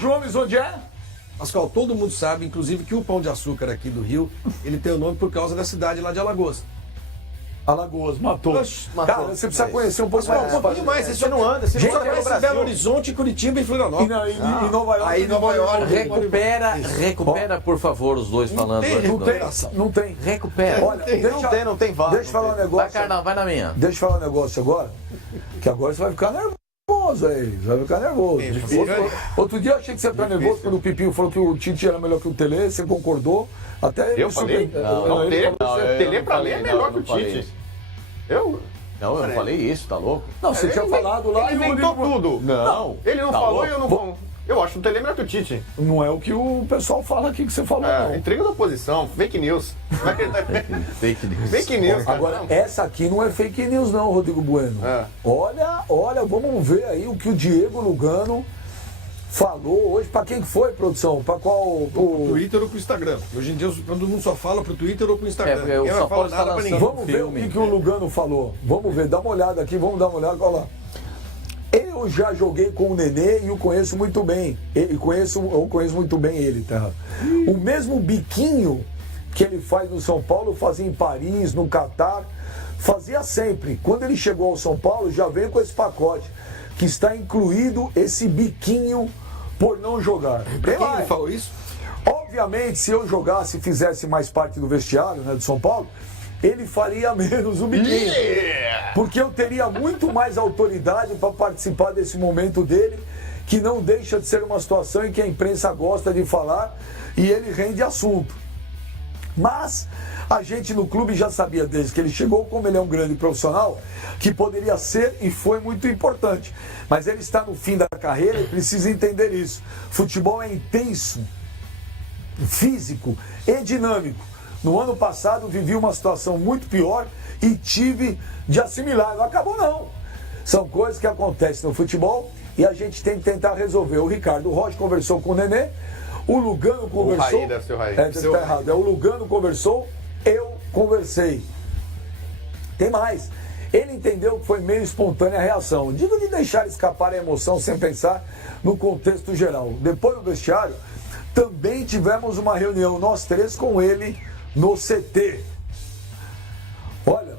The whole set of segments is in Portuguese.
Gomes, onde é? Pascoal, todo mundo sabe, inclusive, que o Pão de Açúcar aqui do Rio, ele tem o nome por causa da cidade lá de Alagoas. Alagoas, matou. Cara, você precisa conhecer um pouco mais. Um pouquinho mais, você não anda, você Gente, não conhece conhece Belo Horizonte, Curitiba e E, Florianópolis. em Nova York. Aí Nova York. Recupera, por favor, os dois falando. Não tem. Recupera. Olha, não tem vaga. Deixa eu falar um negócio. Vai, Carnal, vai na minha. Deixa eu falar um negócio agora. Que agora você vai ficar nervoso aí. Você vai ficar nervoso. Outro dia eu achei que você ia ficar nervoso quando o Pipinho falou que o Tite era melhor que o Tele. Você concordou. Até Eu falei? Não, o Tele pra mim é melhor que o Tite. Eu não falei isso, tá louco? Não, você tinha falado lá. Ele e o inventou Rodrigo- tudo. Não. Ele não Tá falou louco. e eu não. Eu acho o Tele melhor que o Tite. Não é o que o pessoal fala aqui que você falou, não. Intriga da oposição, fake news. Como é que ele tá... Fake news. Fake news, cara. Agora, essa aqui não é fake news não, Rodrigo Bueno. É. Olha, vamos ver aí o que o Diego Lugano falou hoje. Pra quem que foi, produção? Pra qual? Pro Twitter ou pro Instagram. Hoje em dia todo mundo só fala pro Twitter ou pro Instagram. porque o Ninguém São vai falar Paulo nada está pra ninguém. lançando- Vamos ver o que o Lugano falou. Vamos ver, dá uma olhada aqui, vamos dar uma olhada. Olha lá. Eu já joguei com o Nenê e o conheço muito bem. Eu conheço muito bem ele, tá? O mesmo biquinho que ele faz no São Paulo, fazia em Paris, no Catar, fazia sempre. Quando ele chegou ao São Paulo, já veio com esse pacote, que está incluído esse biquinho por não jogar. Pra quem ele falou isso? Obviamente, se eu jogasse e fizesse mais parte do vestiário, né, do São Paulo, ele faria menos o biquinho. Porque eu teria muito mais autoridade para participar desse momento dele, que não deixa de ser uma situação em que a imprensa gosta de falar e ele rende assunto. Mas a gente no clube já sabia desde que ele chegou, como ele é um grande profissional, que poderia ser e foi muito importante. Mas ele está no fim da carreira e precisa entender isso. Futebol é intenso, físico e dinâmico. No ano passado vivi uma situação muito pior e tive de assimilar. Não acabou não. São coisas que acontecem no futebol e a gente tem que tentar resolver. O Ricardo Rocha conversou com o Nenê, o Lugano conversou. Raí, deve ser o Raí. Tá errado. O Lugano conversou, eu conversei. Tem mais. Ele entendeu que foi meio espontânea a reação. Digo de deixar escapar a emoção sem pensar no contexto geral. Depois do vestiário, também tivemos uma reunião, nós três, com ele no CT. Olha,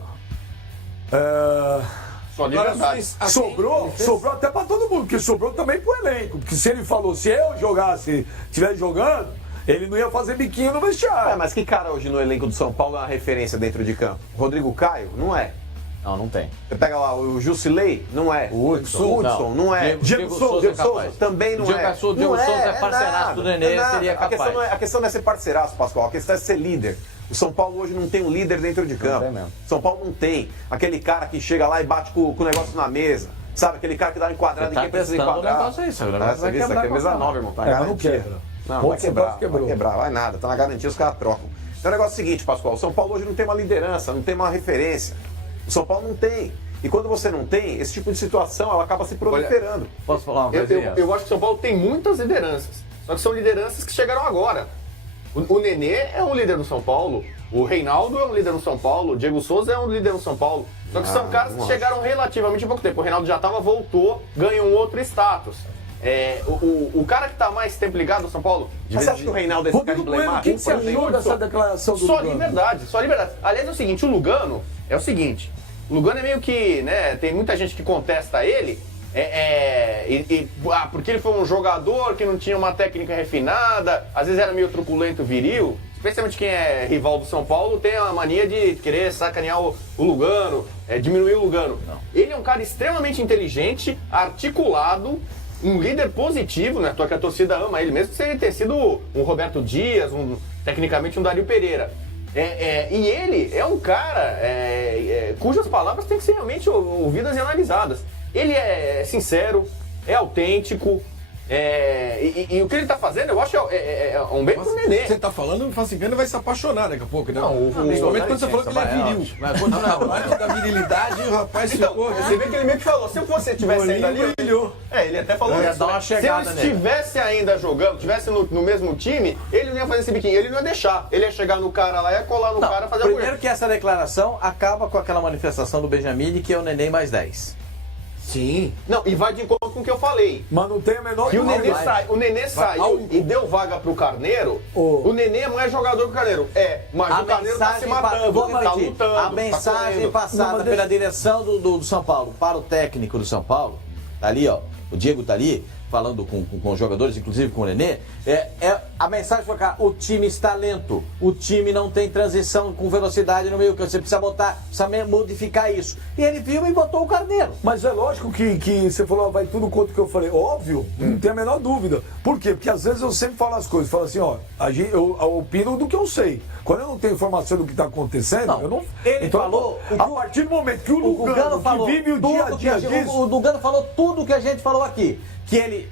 Só liberdade. sobrou até para todo mundo, porque sobrou também pro elenco. Porque se ele falou, se eu jogasse, estivesse jogando, ele não ia fazer biquinho no vestiário. Mas que cara hoje no elenco do São Paulo é uma referência dentro de campo? Rodrigo Caio? Não é. Não tem. Você pega lá o Jusilei? Não é. O Hudson? Não é. Diego Souza é capaz. Também não Diego é. Souza Não é parceiraço do Nenê, nada. seria capaz. A questão não é ser parceiraço, Pascoal. A questão é ser líder. O São Paulo hoje não tem um líder dentro de campo. tem mesmo. São Paulo não tem. Aquele cara que chega lá e bate com o negócio na mesa. Sabe? Aquele cara que dá uma enquadrada Você tá em quem precisa testando enquadrar. o negócio aí, sabe? O Ah, negócio você vai viu, isso quebrar aqui é mesa qualquer nova, irmão. Tá mas não garantia. quebra. Não, Ontem vai quebrar, quase quebrou. vai quebrar, vai nada. Tá na garantia, os caras trocam. Então o negócio é o seguinte, Pascoal. O São Paulo hoje não tem uma liderança, não tem uma referência. O São Paulo não tem. E quando você não tem, esse tipo de situação, ela acaba se proliferando. Posso falar uma Eu coisinha? acho que o São Paulo tem muitas lideranças. Só que são lideranças que chegaram agora. O Nenê é um líder no São Paulo. O Reinaldo é um líder no São Paulo. O Diego Souza é um líder no São Paulo. Só que são caras que chegaram relativamente há pouco tempo. O Reinaldo já estava, voltou, ganhou um outro status. O cara que está mais tempo ligado no São Paulo... Mas você acha que o Reinaldo é esse cara Rodrigo Bueno, o que você emblemático? achou dessa declaração do Só Lugano? liberdade, só liberdade. Aliás, é o seguinte, o Lugano é o seguinte. O Lugano é meio que, né, tem muita gente que contesta ele, porque ele foi um jogador que não tinha uma técnica refinada, às vezes era meio truculento, viril. Especialmente quem é rival do São Paulo tem a mania de querer sacanear o Lugano, diminuir o Lugano. Não. Ele é um cara extremamente inteligente, articulado, um líder positivo, né? Que a torcida ama ele, mesmo sem ele ter sido um Roberto Dias, tecnicamente um Dario Pereira. E ele é um cara cujas palavras têm que ser realmente ouvidas e analisadas. Ele é sincero, é autêntico, e o que ele está fazendo, eu acho, é um bem pro Nenê. Você tá falando, o Facingano vai se apaixonar daqui a pouco, né? Não, principalmente quando você falou que ele é viril. Vai continuar. Parte da virilidade, o rapaz Então, ficou... você vê que ele meio que falou, se você tivesse ainda ali... brilhou. Ele até falou Eu ia isso. dar uma né? Se eu chegada nele. estivesse ainda jogando, estivesse no mesmo time, ele não ia fazer esse biquinho, ele não ia deixar. Ele ia chegar no cara lá, ia colar no cara, fazer a Primeiro que essa declaração acaba com aquela manifestação do Benjamin de que é o Neném mais 10. Sim. Não, e vai de encontro com o que eu falei. Mas não tem a menor Que o dúvida. Nenê saiu e deu vaga pro Carneiro. O Nenê é mais jogador que o Carneiro. Mas o Carneiro tá se matando, vou tá repetir, lutando. a tá mensagem correndo. passada pela direção do São Paulo para o técnico do São Paulo, tá ali, ó, o Diego tá ali, falando com os jogadores, inclusive com o Nenê, a mensagem foi cá, o time está lento, o time não tem transição com velocidade no meio, que você precisa modificar isso. E ele viu e botou o Carneiro. Mas é lógico que você falou, vai tudo contra o que eu falei. Óbvio, não tem a menor dúvida. Por quê? Porque às vezes eu sempre falo as coisas. Falo assim, ó, eu opino do que eu sei. Quando eu não tenho informação do que está acontecendo, Não, eu não... ele então, falou... a partir do momento que o Lugano, que vive o dia a dia disso... O Lugano falou tudo que a gente falou aqui. Que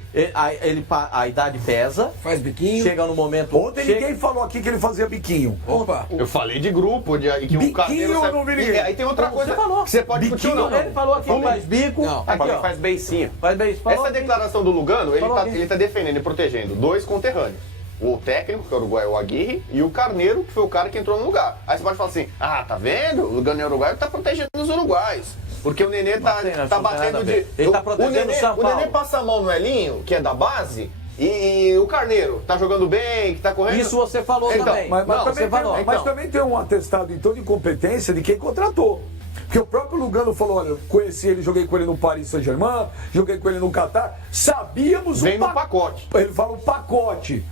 a idade pesa. Faz biquinho. Chega no momento... Ontem ninguém falou aqui que ele fazia biquinho. Opa. Eu falei de grupo, que Biquinho o Carneiro... eu não vi ninguém. Aí tem outra coisa falou. que você pode discutir ou não. Ele falou aqui, faz bico. Não, Aqui, Falei, ó. faz beicinho. Faz bem isso. Essa declaração do Lugano, Falou aqui. ele tá defendendo e protegendo dois conterrâneos. O técnico, que é o uruguaio, o Aguirre, e o Carneiro, que foi o cara que entrou no lugar. Aí você pode falar assim, tá vendo? O Lugano é uruguaio, tá protegendo os uruguaios. Porque o Nenê tá tem, não tem nada batendo a de... ver. Ele tá protegendo o São Paulo. O Nenê passa a mão no Elinho, que é da base, e o Carneiro tá jogando bem, que tá correndo. Isso você falou Então, também. Mas, Não, também você falou. tem, mas também tem um atestado então de incompetência de quem contratou. Porque o próprio Lugano falou, olha, eu conheci ele, joguei com ele no Paris Saint-Germain, joguei com ele no Qatar, sabíamos Vem o no pacote. Ele fala um pacote.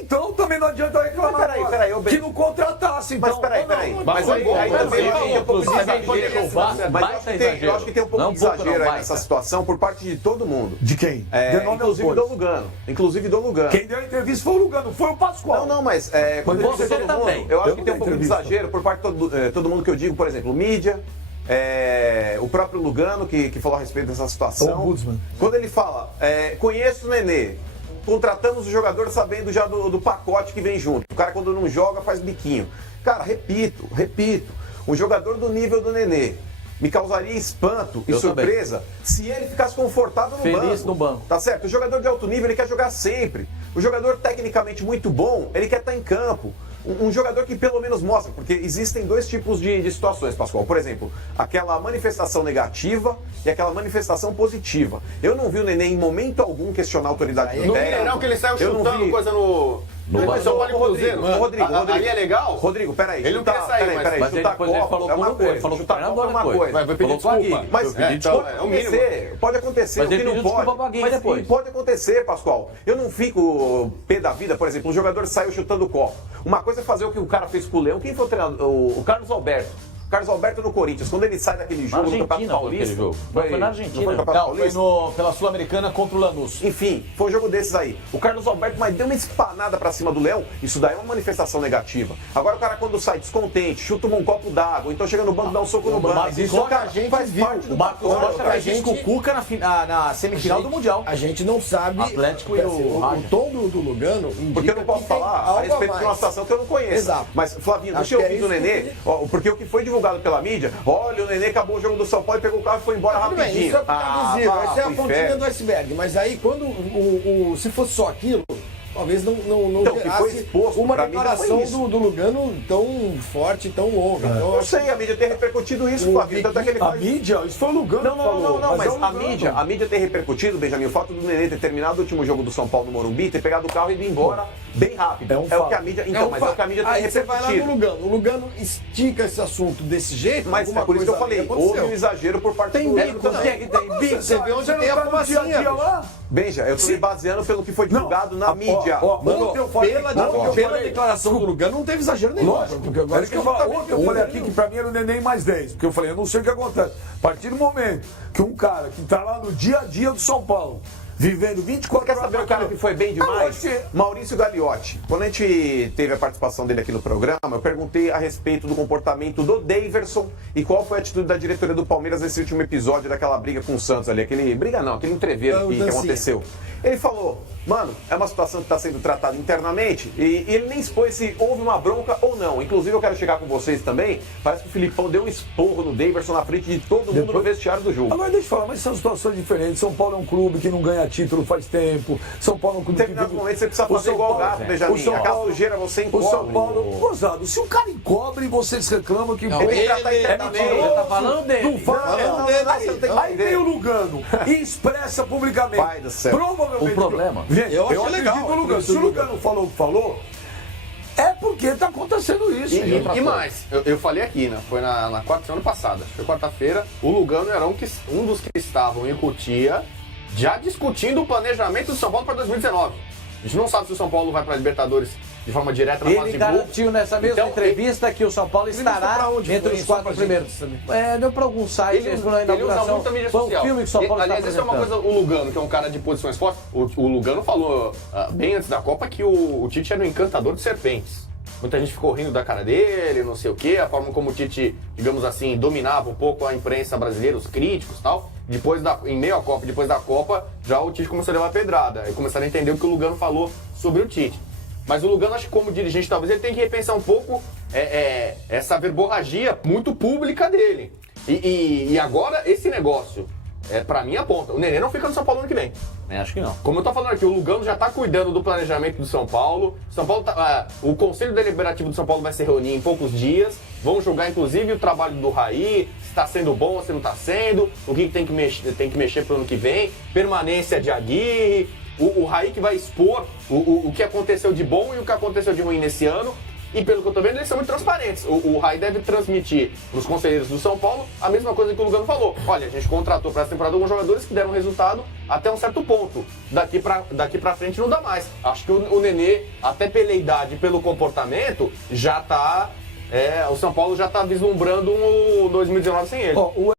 Então também não adianta reclamar Mas peraí, agora, peraí, eu que não contratasse, então. Mas peraí. Mas aí também eu acho que tem um pouco de exagero. Mas eu acho que tem um pouco de exagero aí nessa situação por parte de todo mundo. De quem? Dê nome aos Inclusive bois. do Lugano. Inclusive do Lugano. Quem deu a entrevista foi o Lugano, foi o Pascoal. Não, mas quando eu Você digo todo também. mundo, eu acho Eu que não tem um pouco de entrevista. exagero por parte de todo mundo que eu digo, por exemplo, mídia, o próprio Lugano que falou a respeito dessa situação. Ombudsman. Quando ele fala, conheço o Nenê, contratamos o jogador sabendo já do pacote que vem junto. O cara quando não joga faz biquinho. Cara, repito, um jogador do nível do Nenê me causaria espanto e Eu surpresa se ele ficasse confortável no Feliz banco. no banco. Tá certo? O jogador de alto nível ele quer jogar sempre. O jogador tecnicamente muito bom, ele quer estar em campo. Um jogador que pelo menos mostra, porque existem dois tipos de situações, Pascoal. Por exemplo, aquela manifestação negativa e aquela manifestação positiva. Eu não vi o Nenê em momento algum questionar a autoridade do No técnico. Mineirão que ele saiu Eu não chutando vi. coisa no São Paulo e Cruzeiro. Rodrigo. Ali é legal? Rodrigo, peraí. Ele não quer sair, peraí, mas ele chutar depois ele copo falou é uma com o- coisa. ele falou com o Chutar copo é treinador uma depois. coisa. Vai pedir Falou com o desculpa. Aguirre. Mas Eu pedi então, pode é o mínimo. acontecer, pode acontecer, Mas o que ele não pediu pode. desculpa pro Aguirre Mas depois. pode acontecer, Pascoal. Eu não fico pé da vida, por exemplo, um jogador saiu chutando o copo. Uma coisa é fazer o que o cara fez com o Leão. Quem foi o treinador? O Carlos Alberto. Carlos Alberto no Corinthians, quando ele sai daquele jogo do Campeonato Argentina foi aquele Paulista. jogo. Foi na Argentina. Não foi no Campeonato Não, foi Paulista? pela Sul-Americana contra o Lanús. Enfim, foi um jogo desses aí. O Carlos Alberto, mas deu uma espanada pra cima do Leão. Isso daí é uma manifestação negativa. Agora o cara quando sai descontente, chuta um copo d'água, então chega no banco, dá um soco no banco. Mas isso Então, que a gente faz viu. parte do O Marcos pacote. Rocha fez isso com o Cuca na semifinal do Mundial. A gente não sabe. Atlético e o Raja. tom do Lugano. indica Porque eu não posso que tem falar a algo respeito de uma mais. situação que eu não conheço. Exato. Mas, Flavinho, do Acho que eu que é vi do isso Nenê, que- porque o que foi divulgado pela mídia, olha, o Nenê acabou o jogo do São Paulo e pegou o carro e foi embora Tudo bem, rapidinho. isso é traduzível, vá essa é a pro pontinha inferno. do iceberg. Mas aí, quando se fosse só aquilo, talvez não Então, que foi gerasse exposto uma pra mídia declaração foi isso. do Lugano tão forte, tão longa. Então, eu Não acho sei, a mídia tem repercutido isso, Flavinho. Tanto é que ele A faz. mídia, isso foi o Lugano Não, que falou. mas é o a Lugano. mídia tem repercutido, Benjamin, o fato do Nenê ter terminado o último jogo do São Paulo no Morumbi, ter pegado o carro e ido embora bem rápido. É um o fato. que a mídia. Então, mas é o que a mídia tem aí você vai lá no repercutido. Lugano. O Lugano estica esse assunto desse jeito. Mas é alguma por isso que eu coisa falei, ali houve aconteceu. um exagero por parte Tem do bico Lugano também. também. Tem bico. Você vê onde Você tem não a tá no dia a fumacinha. dia lá? Benja, eu tô me baseando pelo que foi divulgado na mídia. Ontem eu falei, Pela declaração do Lugano não teve exagero nenhum. Lógico, Porque agora é isso que eu falei. Ontem eu falei aqui que pra mim era o Neném mais 10. Porque eu falei, eu não sei o que acontece. A partir do momento que um cara que tá lá no dia a dia do São Paulo, vivendo 24 Quer saber o cara que foi bem demais? você- Maurício Gagliotti. Quando a gente teve a participação dele aqui no programa, eu perguntei a respeito do comportamento do Daverson e qual foi a atitude da diretoria do Palmeiras nesse último episódio daquela briga com o Santos ali. Aquele entreveiro que aconteceu. Ele falou, mano, é uma situação que está sendo tratada internamente e ele nem expôs se houve uma bronca ou não. Inclusive, eu quero chegar com vocês também. Parece que o Filipão deu um esporro no Daverson na frente de todo mundo no vestiário do jogo. Agora deixa eu falar, mas são situações diferentes. São Paulo é um clube que não ganha título faz tempo. São Paulo é um Em clube que determinados vive- momentos você precisa o fazer São igual o Paulo- gato, o Benjamin. São Aquela Paulo- sujeira você O São encobre. Paulo, gozado, se o cara encobre, vocês reclamam que Não, Ele ele já tá internamente. mentiroso, Tá falando dele. Não fala, Não, você não tem que Aí vem o Lugano e expressa publicamente. Pai do céu. Provavelmente. O problema. Gente, Eu eu acho acredito legal, no Lugano. Se o Lugano falou o que falou, é porque tá acontecendo isso. gente. E mais, eu falei aqui, né? Foi na quarta semana passada, foi quarta-feira, o Lugano era um dos que estavam em Cotia já discutindo o planejamento do São Paulo para 2019. A gente não sabe se o São Paulo vai para a Libertadores de forma direta na fase Ele de grupo. garantiu nessa mesma Então, entrevista que o São Paulo estará pra onde? entre Foi os só 4 pra primeiros. gente Deu para algum site, Ele na usa inauguração. muito a mídia Foi um social. filme que o São Paulo está Aliás, isso é uma apresentando. coisa, o Lugano, que é um cara de posições fortes, o Lugano falou bem antes da Copa que o Tite era um encantador de serpentes. Muita gente ficou rindo da cara dele, não sei o quê, a forma como o Tite, digamos assim, dominava um pouco a imprensa brasileira, os críticos e tal. Em meio à Copa, depois da Copa, já o Tite começou a levar pedrada. E começaram a entender o que o Lugano falou sobre o Tite. Mas o Lugano, acho que como dirigente, talvez ele tenha que repensar um pouco essa verborragia muito pública dele. E agora, esse negócio, pra mim, aponta. O Nenê não fica no São Paulo ano que vem. Acho que não. Como eu tô falando aqui, o Lugano já tá cuidando do planejamento do São Paulo. O Conselho Deliberativo do São Paulo vai se reunir em poucos dias. Vão julgar, inclusive, o trabalho do Raí, se está sendo bom ou se não está sendo, o que tem que mexer pro ano que vem, permanência de Aguirre, o Raí que vai expor o que aconteceu de bom e o que aconteceu de ruim nesse ano. E pelo que eu tô vendo, eles são muito transparentes. O Raí deve transmitir pros conselheiros do São Paulo a mesma coisa que o Lugano falou. Olha, a gente contratou para essa temporada alguns jogadores que deram resultado até um certo ponto. Daqui pra frente não dá mais. Acho que o Nenê, até pela idade e pelo comportamento, já tá... o São Paulo já tá vislumbrando um 2019 sem ele. Ó, o